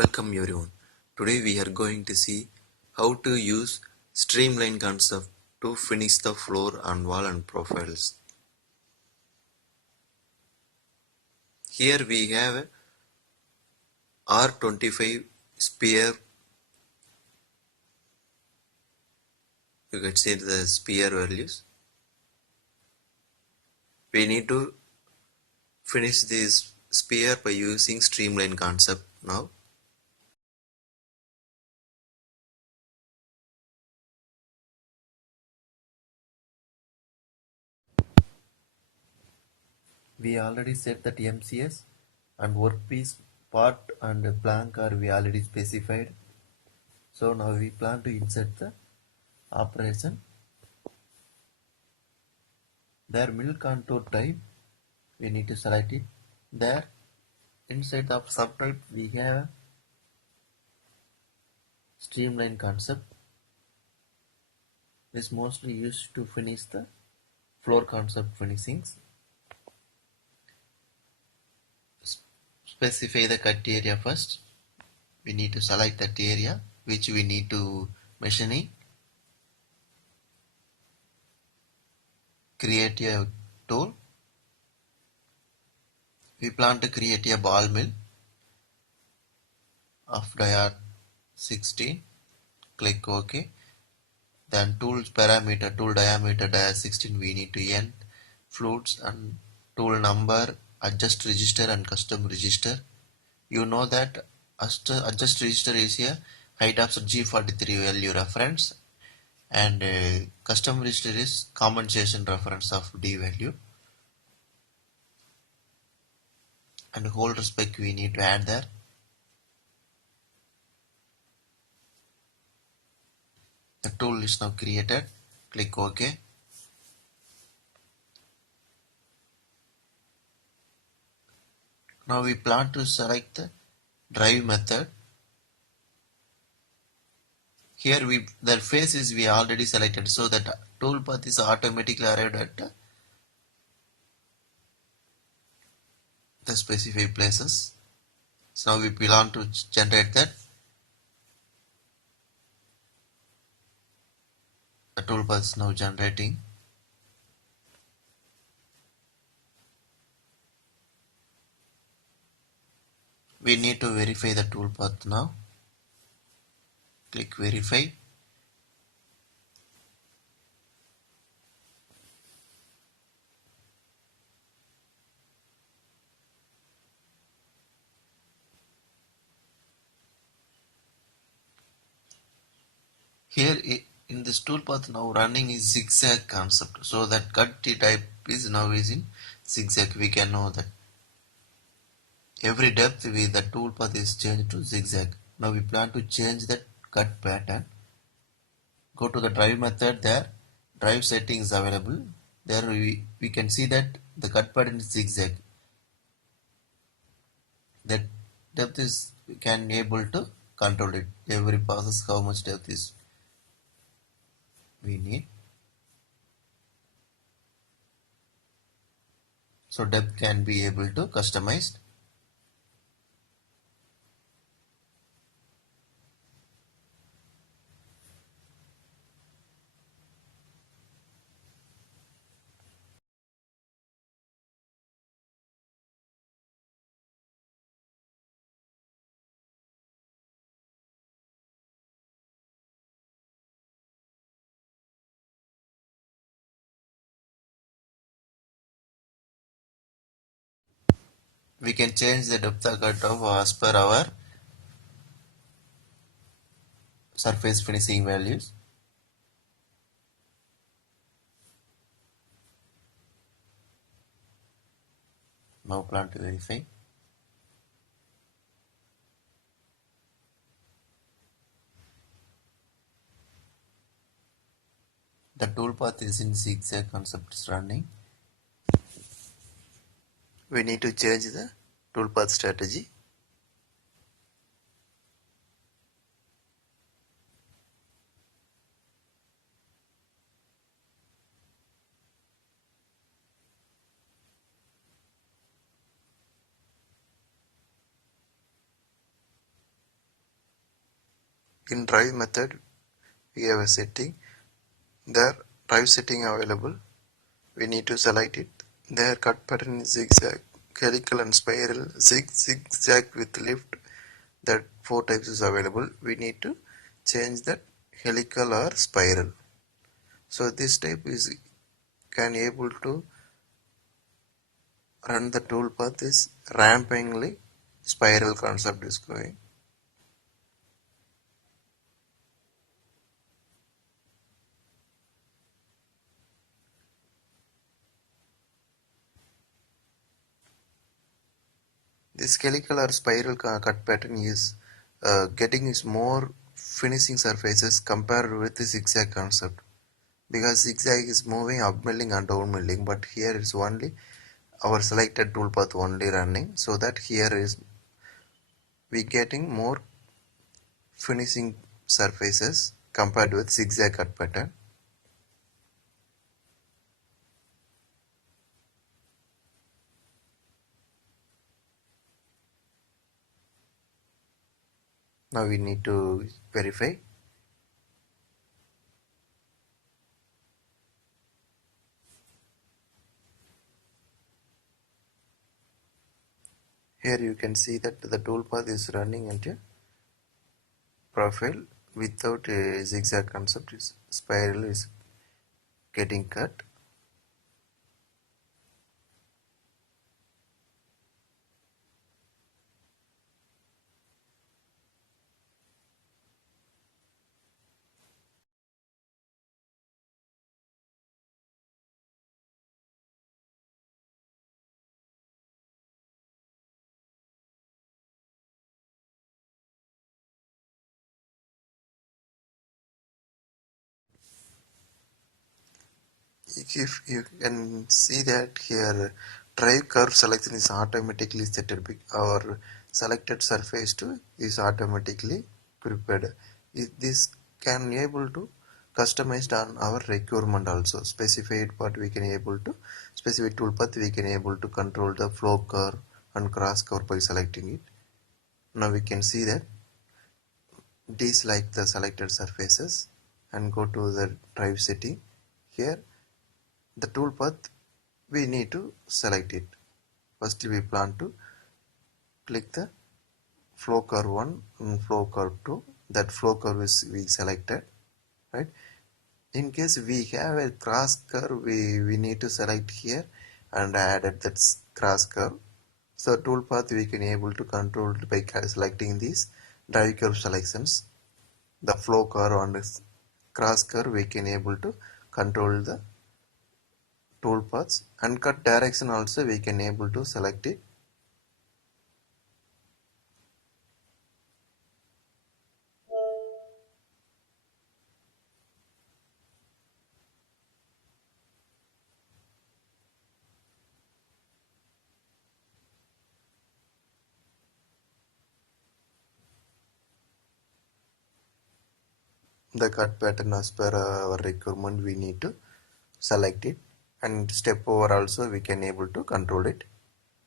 Welcome everyone. Today we are going to see how to use streamline concept to finish the floor and wall and profiles. Here we have a R25 sphere. You can see the sphere values. We need to finish this sphere by using streamline concept now. We already set that MCS and workpiece part and blank are we already specified. So now we plan to insert the operation. There mill contour type, we need to select it. There inside the subtype we have streamline concept. Is mostly used to finish the floor concept finishings. Specify the cut area first. We need to select that area which we need to machining. Create a tool. We plan to create a ball mill of diameter 16. Click OK. Then tools parameter, tool diameter diameter 16 we need to end. Flutes and tool number, adjust register and custom register. You know that adjust register is a height of G43 value reference and custom register is compensation reference of D value. And holder spec we need to add there. The tool is now created. Click OK. Now we plan to select the drive method. Here the faces we already selected, so that toolpath is automatically arrived at the specified places. So now we plan to generate that. The toolpath is now generating. We need to verify the toolpath now. Click verify. Here in this toolpath now running is zigzag concept, so that cut type is now is in zigzag. We can know that every depth with the toolpath is changed to zigzag. Now we plan to change that cut pattern. Go to the drive method. There drive settings available. There we can see that the cut pattern is zigzag. That depth is we can able to control it. Every passes how much depth is we need. So depth can be able to customized. We can change the depth of cut of as per our surface finishing values. Now plan to verify. The toolpath is in zigzag concept is running. We need to change the toolpath strategy. in drive method we have a setting. There drive setting available. We need to select it. Their cut pattern is zigzag, helical and spiral, zigzag with lift. That 4 types is available. We need to change that helical or spiral. So this type is can able to run the toolpath is rampingly spiral concept is going. This helical or spiral cut pattern is getting is more finishing surfaces compared with the zigzag concept, because zigzag is moving up milling and down milling, but here is only our selected toolpath only running, so that here is we getting more finishing surfaces compared with zigzag cut pattern. Now we need to verify. Here you can see that the toolpath is running into profile without a zigzag concept. Spiral is getting cut. If you can see that here drive curve selection is automatically set or selected surface to is automatically prepared. This can able to customized on our requirement also. Specified part we can able to specific toolpath we can able to control the flow curve and cross curve by selecting it. Now we can see that deselect the selected surfaces and go to the drive setting. Here the toolpath we need to select it. First we plan to click the flow curve 1 and flow curve 2. That flow curve is we selected, right? In case we have a cross curve, we need to select here and added that cross curve. So toolpath we can able to control by selecting these drive curve selections. The flow curve and cross curve we can able to control the toolpaths, and cut direction also we can able to select it. The cut pattern as per our requirement we need to select it, and step over also we can able to control it.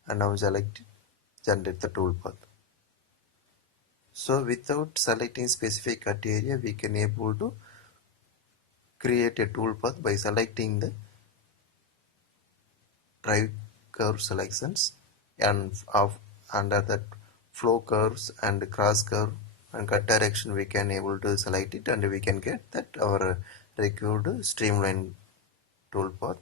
And now select generate the toolpath. So without selecting specific cut area we can able to create a toolpath by selecting the drive curve selections, and under that flow curves and cross curve and cut direction we can able to select it, and we can get that our required streamline toolpath.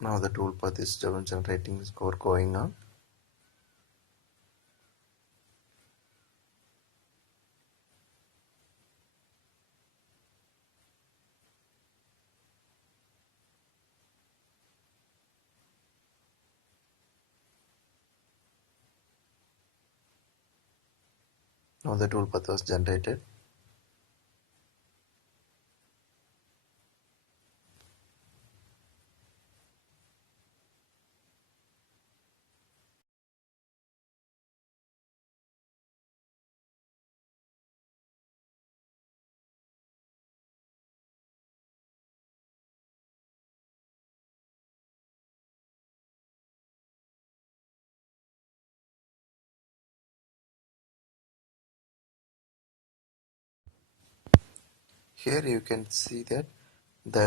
Now the toolpath is generating score going on. Now the toolpath was generated. here you can see that the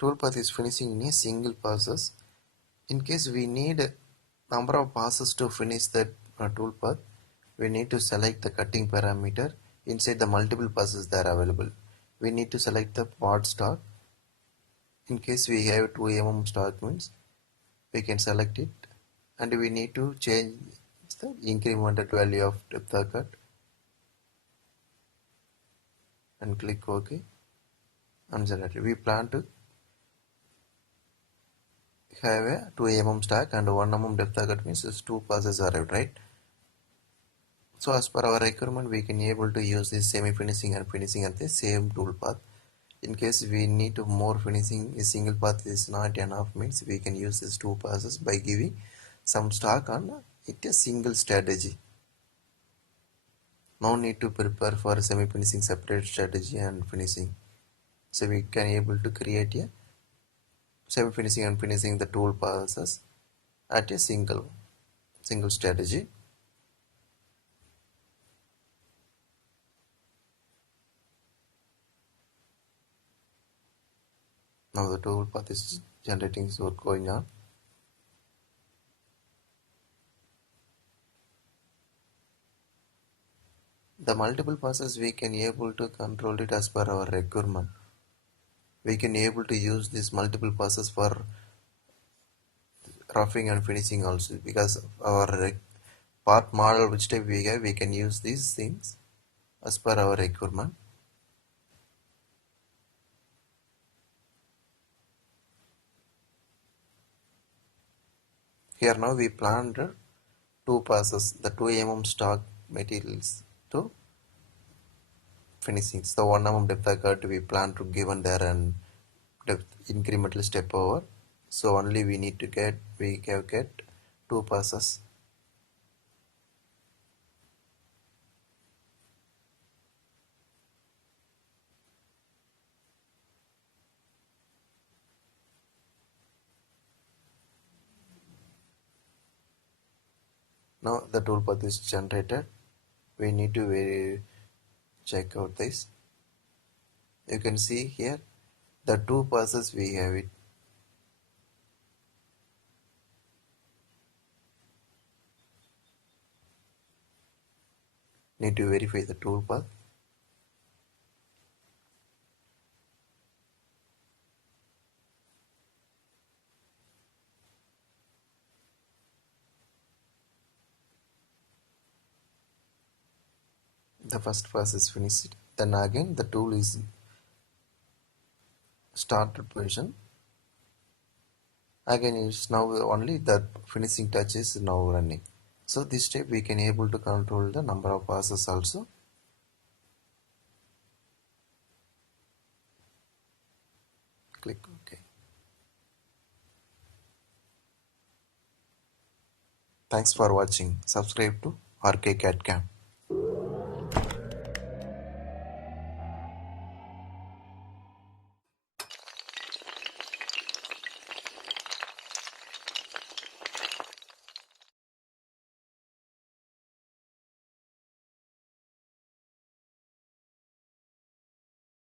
toolpath is finishing in a single passes. In case we need a number of passes to finish that toolpath, we need to select the cutting parameter. Inside the multiple passes that are available, we need to select the part stock. In case we have 2 mm stock means we can select it, and we need to change the incremental value of depth of cut and click OK and select it. We plan to have a 2 mm stack and 1 mm depth of cut means 2 passes arrived, right? So as per our requirement, we can able to use this semi-finishing and finishing at the same tool path. In case we need to more finishing, a single path is not enough means we can use these 2 passes by giving some stock on it a single strategy. No need to prepare for semi-finishing separate strategy and finishing. So we can able to create a semi-finishing and finishing the tool passes at a single strategy. Now the tool path is generating work going on. The multiple passes we can able to control it as per our requirement. We can able to use these multiple passes for roughing and finishing also, because our part model which type we have, we can use these things as per our requirement. Here now we planned 2 passes, the 2 mm stock materials to finishing. So 1 mm depth of cut we plan to given there and depth incremental step over. So only we need to get 2 passes. Now the toolpath is generated. We need to check out this. You can see here the 2 passes we have it. Need to verify the toolpath. The first pass is finished. Then again the tool is started position. Again is now only the finishing touch is now running. So this step we can able to control the number of passes also. Click OK. Thanks for watching. Subscribe to RK CAD CAM.